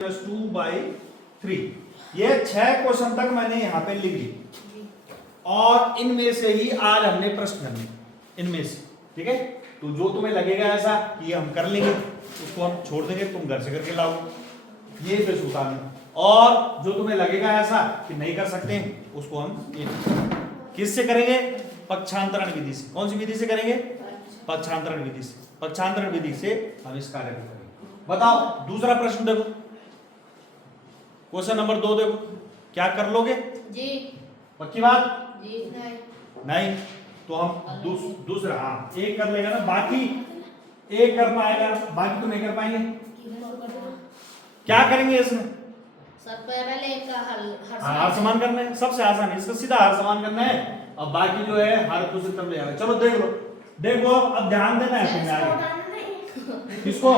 2/3। ये 6 क्वेश्चन तक मैंने यहाँ पे लिख ली और इनमें से ही आज हमने प्रश्न करने, इनमें से, ठीक है। तो जो तुम्हें लगेगा ऐसा कि हम कर लेंगे उसको हम छोड़ देंगे, तुम घर से करके लाओ ये पे सूता में, और जो तुम्हें लगेगा ऐसा कि नहीं कर सकते उसको हम किससे करेंगे, पक्षांतरण विधि से। कौन सी विधि से करेंगे, पक्षांतरण विधि से। पक्षांतरण विधि से हम इस कार्य को करेंगे। बताओ दूसरा प्रश्न देखो, क्वेश्चन नंबर 2 देखो, क्या कर लोगे जी, पक्की बात जी नहीं, तो हम दूसरा, हाँ एक कर लेगा ना, बाकी एक कर पाएगा, बाकी तो नहीं कर पाएंगे। क्या करेंगे इसमें, सर पहले का हर समान करना है, सबसे आसान है इसका, सीधा हर समान करना है, और बाकी जो है हर दूसरी तरफ ले जाना। चलो देख लो, देखो अब ध्यान देना है तुम्हें आगे, इसको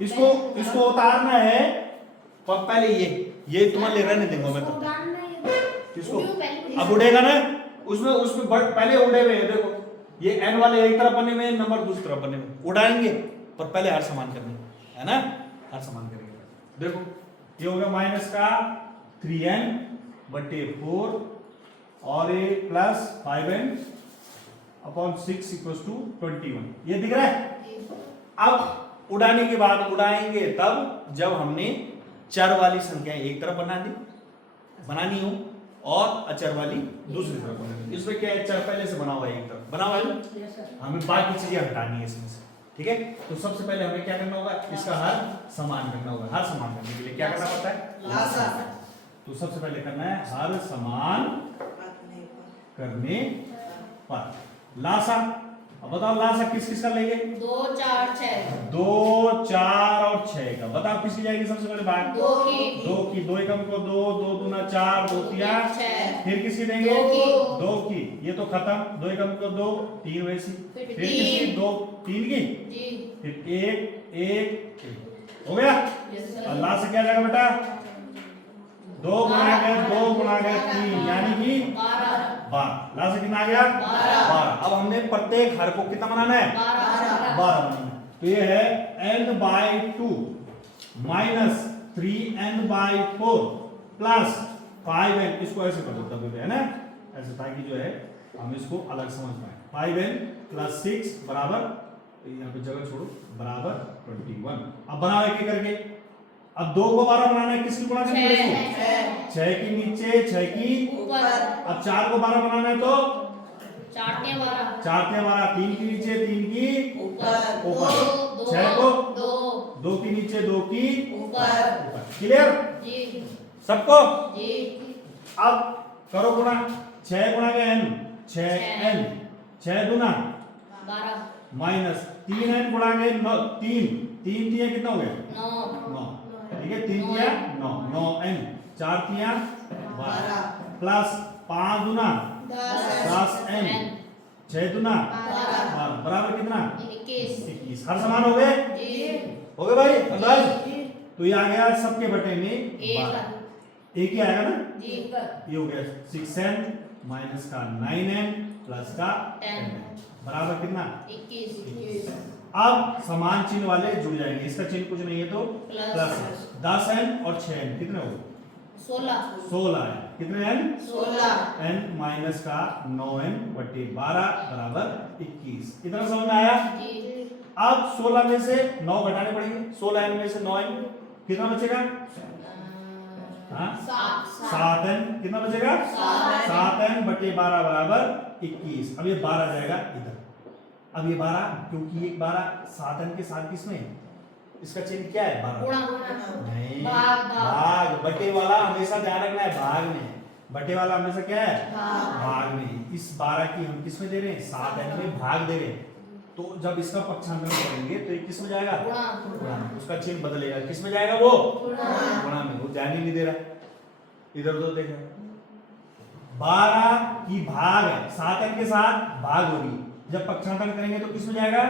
इसको इसको उतारना है, पर पहले ये तुम्हारे ले रहने देंगे मैं तो, किसको अब उड़ेगा ना, उसमें उसमें पहले उड़े हुए हैं, देखो ये n वाले एक तरफ बने हुए, नंबर दूसरी तरफ बने हुए, उड़ाएंगे पर पहले हर समान करने है ना, हर समान करेंगे। देखो ये हो गया माइनस का 3n/4 और ये प्लस 5n/6 = 21, ये दिख रहा है। अब उड़ाने के बाद उड़ाएंगे तब जब हमने चर वाली संख्या एक तरफ बनानी हो और अचर वाली दूसरी तरफ बनानी। इसमें क्या है, चर पहले से बना हुआ है, एक तरफ बना हुआ है, हमें बाकी चीजें हटानी है इसमें से, ठीक है। तो सबसे पहले हमें क्या करना होगा, इसका हर समान करना होगा। हर समान करने के लिए क्या करना पड़ता है, लासा। तो सबसे पहले करना है हर समान करने पर लासा। अब बताओ लासा किस किस का लेंगे, 2 4 6 2 4 और 6 का। बताओ किसकी जाएगी सबसे पहले बात, 2 की 2 एकम को 2 2 दूना 4 2 3 6, फिर किसकी देंगे, 2 की, ये तो खत्म, 2 एकम को 2 3 वैसी, फिर किसकी 2 3 की जी, फिर 1 1 1 हो गया। अल्लाह से क्या जाएगा बेटा, 2 गुना गए 3 यानी कि 12 ला से कितना आ गया, 12। अब हमने प्रत्येक हर को कितना बनाना है, 12 बनाना है। तो ये है n/2 minus 3n/4 plus 5n, इसको ऐसे कर दो है ना, ऐसे, ताकि जो है हम इसको अलग समझ पाए। 5n + 6 बराबर, यहाँ पे जगह छोड़ो, बराबर 21। अब बनाओ एक एक करके। अब 2 को 12 बनाना है, किसकी गुणा करनी पड़ेगी, 6 की नीचे 6 की ऊपर। अब 4 को 12 बनाना है तो 4 के 12 3 की नीचे 3 की ऊपर, 2 6 को 2 2 की नीचे 2 की ऊपर। क्लियर जी सबको। जी, अब करो गुणा, 6 गुणा के n 6n, 6 दूना 12 माइनस 3n गुणा के 3 3 3 कितना हो गया, 9 ठीक है, 3 3 9 9n 4 3 12 प्लस 5 दूना 10n 6 दूना 12 बराबर कितना 21। हर समान हो गए, हो गए भाई अंदाज। तो ये आ गया सबके बटे में एक ही आएगा ना जी, ये हो गया 6n माइनस का 9n प्लस का 10 बराबर कितना 21। अब समान चिन्ह वाले जुड़ जाएंगे, इसका चिन्ह कुछ नहीं है तो प्लस 10n और 6n कितने हो गए, 16 है, कितने n 16 n माइनस का 9n/12 बराबर 21। इतना समझ में आया। जी, अब 16 में से 9 घटाने पड़ेंगे, 16n में से 9n कितना बचेगा, हाँ 7n कितना बचेगा, 7n/12 बराबर 21। अब ये 12 जाएगा इधर, अब ये 12 क्योंकि ये 12 7n के साथ किसमें, इसका चिन्ह क्या है, 12 नहीं, भाग बटे वाला हमेशा ध्यान रखना है, भाग में, बटे वाला हमेशा क्या है, भाग में। इस 12 की हम किस में दे रहे हैं, 7n में भाग दे रहे हैं, तो जब इसका पक्षांतरण करेंगे तो ये किस में जाएगा, गुणा में, उसका चिन्ह बदलेगा, किस में जाएगा वो, गुणा में। वो ध्यान ही नहीं दे रहा, इधर उधर देखा, 12 की भाग है, 7n के साथ भाग होगी, जब पक्षांतरण करेंगे तो किस में जाएगा,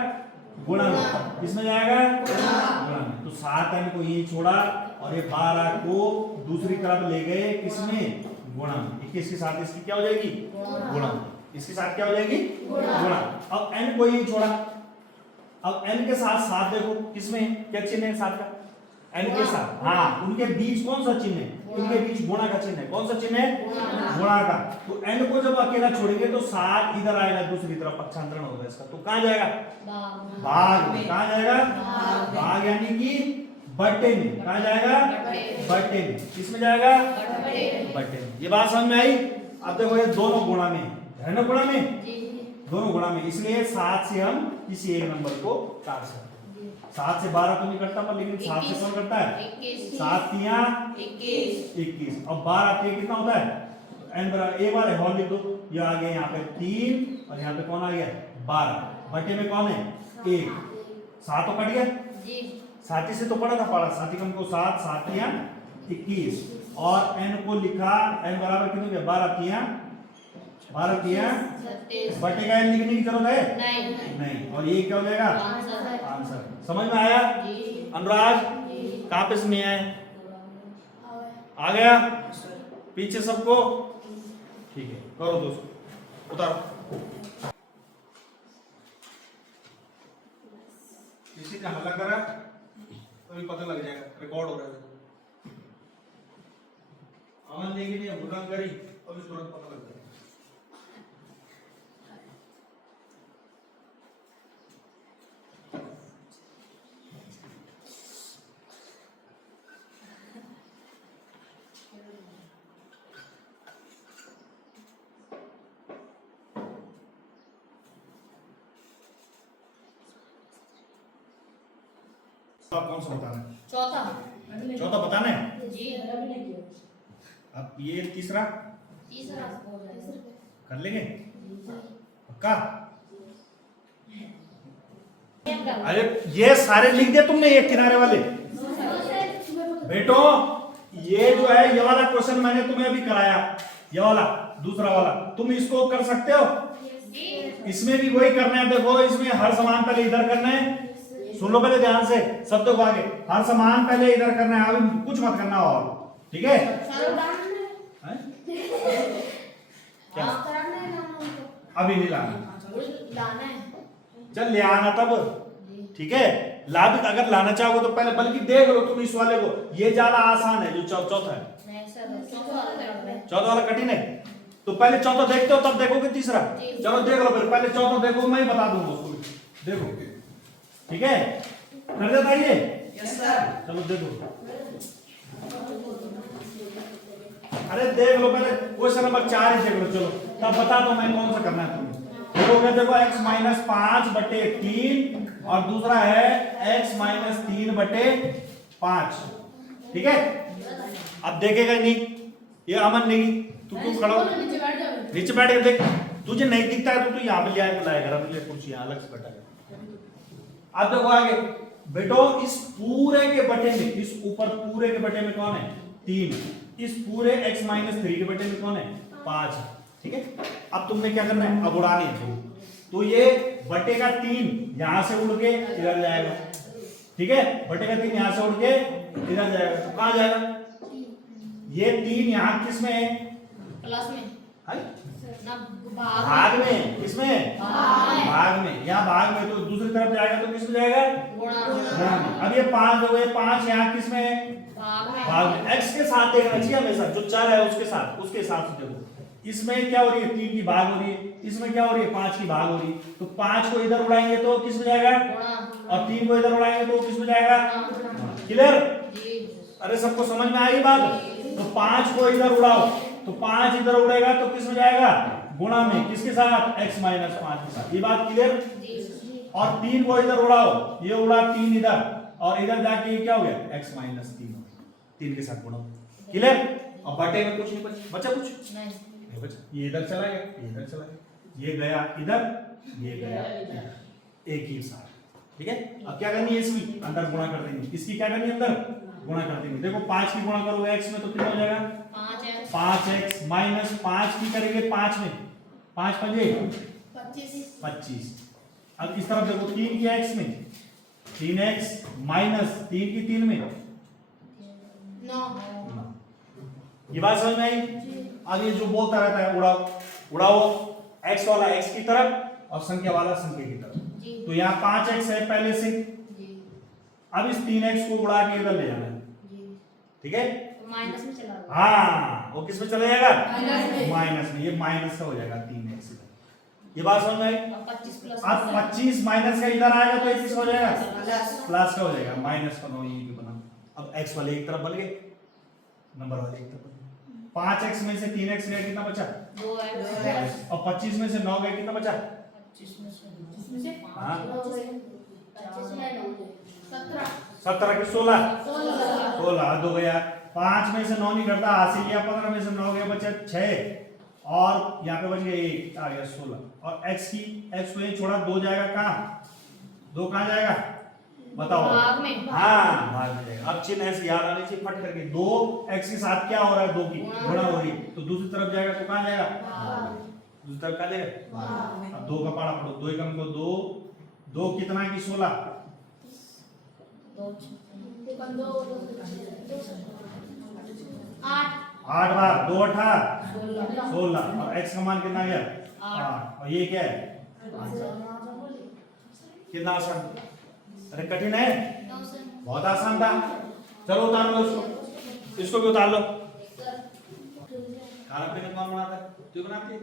गुणा में, किस में जाएगा, गुणा में। तो 7n को यही छोड़ा और ये 12 को दूसरी तरफ ले गए, किसमें, गुणा में। 21 के साथ इसकी क्या हो जाएगी, गुणा, इसके साथ क्या हो जाएगी, गुणा। अब n को यही छोड़ा, अब n के साथ 7 देखो किसमें क्या चिन्ह है 7 का, एन के साथ, हाँ उनके बीच कौन सा चिन्ह है, इनके बीच गुणा का चिन्ह है, कौन सा चिन्ह है, गुणा का। तो एन को जब अकेला छोड़ेंगे तो 7 इधर आएगा, दूसरी तरफ पक्षांतरण होगा इसका, तो कहां जाएगा, भाग में। कहां जाएगा, भाग यानी कि बट्टे में। कहां जाएगा, बट्टे में। किसमें जाएगा, बट्टे में। ये बात समझ में आई। अब देखो ये दोनों गुणा में है ना, गुणा में, दोनों गुणा में, इसलिए 7 से हम किसी एक नंबर को काट सकते हैं। 7 से 12 तो नहीं कटता पर, लेकिन 7 से कौन करता है, 7 तिया 21 और 12 तिया कितना होता है, एन बराबर एक बार हॉल लिख दो, ये आ गया यहाँ पे 3 और यहाँ पे कौन आ गया 12, बटे में कौन है 1, 7 तो कट गया, 7 से तो पढ़ा था, पढ़ा 7 को 7 7 तिया 21 और एन को लिखा एन बराबर कितने हो गया 12 तिया बटे का एन लिखने की जरूरत है नहीं। और ये क्या हो जाएगा आंसर। समझ में आया अनुराग, कहाँ पे इसमें है, आ गया पीछे सबको, ठीक है करो दोस्तों, उतारो। किसी ने हल्ला करा तो भी पता लग जाएगा, रिकॉर्ड हो रहा है। अमन लेकिन ये भूकंप करी तो भी तुरंत पता लग जाएगा। आप कौन सा बताना है, चौथा बताना है जी। अब ये तीसरा कर लेंगे पक्का। अरे ये सारे लिख दिया तुमने एक किनारे वाले बेटो, ये जो है ये वाला क्वेश्चन मैंने तुम्हें अभी कराया, ये वाला दूसरा वाला तुम इसको कर सकते हो, इसमें भी वही करना है। देखो इसमें हर समान पहले इधर करना है, सुन लो पहले ध्यान से, शब्दों को आगे, हर समान पहले इधर करना है, अभी कुछ मत करना और, ठीक है क्या अभी नहीं लाना, चल ले आना तब, ठीक है ला भी, अगर लाना चाहोगे तो पहले बल्कि देख लो तुम इस वाले को, ये ज्यादा आसान है जो चौथा है, चौथा वाला कठिन है, तो पहले चौथा देखते हो तब देखोगे तीसरा। चलो देख लो पहले चौथा देखो, मैं बता दूंगा उसको, देखो ठीक है कर देता ये, चलो देखो, अरे देख लो पहले क्वेश्चन नंबर 4 ही देख लो, चलो तब बता दो मैं कौन सा करना है तुम्हें। देखो x माइनस 5 बटे 3 और दूसरा है x माइनस 3 बटे 5, ठीक है। अब देखेगा नहीं ये अमन नहीं, तू खड़ा नीचे बैठ के देख, तुझे नहीं दिखता है तो तू यहाँ पे ले आए बुलाएगा, कुर्सी यहाँ अलग से बैठा है। अब देखो आगे बेटो, इस पूरे के बटे में, इस ऊपर पूरे के बटे में कौन है 3, इस पूरे x माइनस 3 के बटे में कौन है 5, ठीक है। अब तुमने क्या करना है, अब उड़ानी है, तो ये बटे का 3 यहां से उड़ के इधर जाएगा, ठीक है, बटे का 3 यहां से उड़ के इधर जाएगा, तो कहां जाएगा, ये 3 यहां किस में है, प्लस में ना भाग में, किसमें भाग में, यहाँ भाग में, तो दूसरी तरफ जाएगा तो किसमें जाएगा गुणा में। अब ये 5 हो गए, 5 यहाँ किसमें है भाग में, x के साथ देखना चाहिए हमेशा, जो 4 है उसके साथ, उसके हिसाब से देखो, इसमें क्या हो रही है 3 की भाग हो रही है, इसमें क्या हो रही है 5 की भाग हो रही है, तो 5 को इधर उड़ाएंगे तो किसमें जाएगा और 3 को इधर उड़ाएंगे तो किसमें जाएगा, क्लियर। अरे सबको समझ में आई बात, तो 5 को इधर उड़ाओ तो 5 इधर उड़ेगा तो किसमें जाएगा गुणा में, किसके साथ x माइनस 5 के साथ, ये बात क्लियर। और 3 को इधर उड़ाओ, ये उड़ा 3 इधर और इधर जाके ये क्या हो गया x माइनस 3 के साथ गुणा, क्लियर। और बटे में कुछ नहीं बचा, कुछ नहीं बचा, ये इधर चला गया, ये इधर चला गया, ये गया इधर, ये गया इधर, एक ही साथ, ठीक है। अब क्या करनी है, इसकी अंदर गुणा कर देंगे, इसकी क्या करनी है अंदर गुणा कर देंगे। देखो 5 की गुणा करोगे x में तो कितना हो जाएगा 5x माइनस 5 की करेंगे 5 में, 5 पंजे 25। अब इस तरफ देखो 3 की x में 3x माइनस 3 की 3 में 9। ये बात समझ में आई। अब ये जो बोलता रहता है उड़ाओ x वाला x की तरफ और संख्या वाला संख्या की तरफ, तो यहाँ 5x है पहले से। अब इस 3x को उड़ा के इधर ले जाना है, जी ठीक है। माइनस में चला गया। हाँ वो किस में चला जाएगा, माइनस में। माइनस में, ये माइनस का हो जाएगा 3x। ये बात समझ में आई। अब 25 प्लस अब 25 माइनस का इधर आएगा तो किस हो जाएगा, प्लस प्लस का हो जाएगा, माइनस का 9 ये भी बना। अब x वाले एक तरफ बन गए, नंबर वाले एक तरफ बन गए। 5x में से 3x गया कितना बचा, 2x और 25 में से 9 गया कितना बचा, 25 में से हाँ 25 में 9 17 17 के 16 16 16 दो गया। 5 में से 9 नहीं घटता, हासिल लिया, 15 में से 9 गया बचा 6, और यहाँ पे बच गया 1 आ गया 16। और x को ये छोड़ा, 2 जाएगा कहाँ, 2 कहाँ जाएगा बताओ, भाग में। हाँ भाग में जाएगा। अब चिन्ह ऐसे याद आने चाहिए, फट करके 2x के साथ क्या हो रहा है, 2 की गुणा हो रही है, तो दूसरी तरफ जाएगा तो कहाँ जाएगा, दूसरी तरफ कहाँ जाएगा। अब 2 का पाड़ा पढ़ो, 2 एकम को 2, 2 कितना की 16, 8 बार 2 8 16, और x का मान कितना गया 8, और ये क्या है कितना आसान, अरे कठिन है, बहुत आसान था। चलो उतार लो इसको भी उतार लो। खाना पीना कौन बनाता है, तू बनाती है,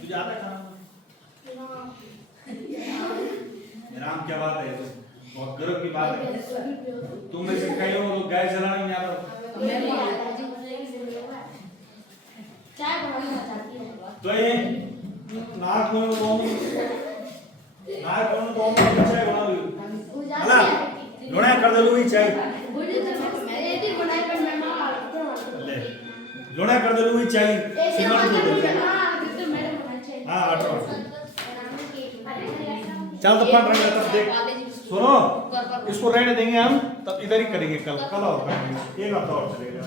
तुझे आता है खाना, राम क्या बात है, तो बहुत गर्व की बात है। तुम में से कई लोग गैस जलाने नहीं आता, तो ये नाक में तो अच्छा बना ली हला लोणे कर दे लुई चाय ले लोणे कर दे लुई चाय सिमर दे दे हां हटो चल तो पढ़ रहे तब देख सुनो, इसको रहने देंगे हम, तब इधर ही करेंगे, कल और करेंगे, एक हफ्ता और चलेगा।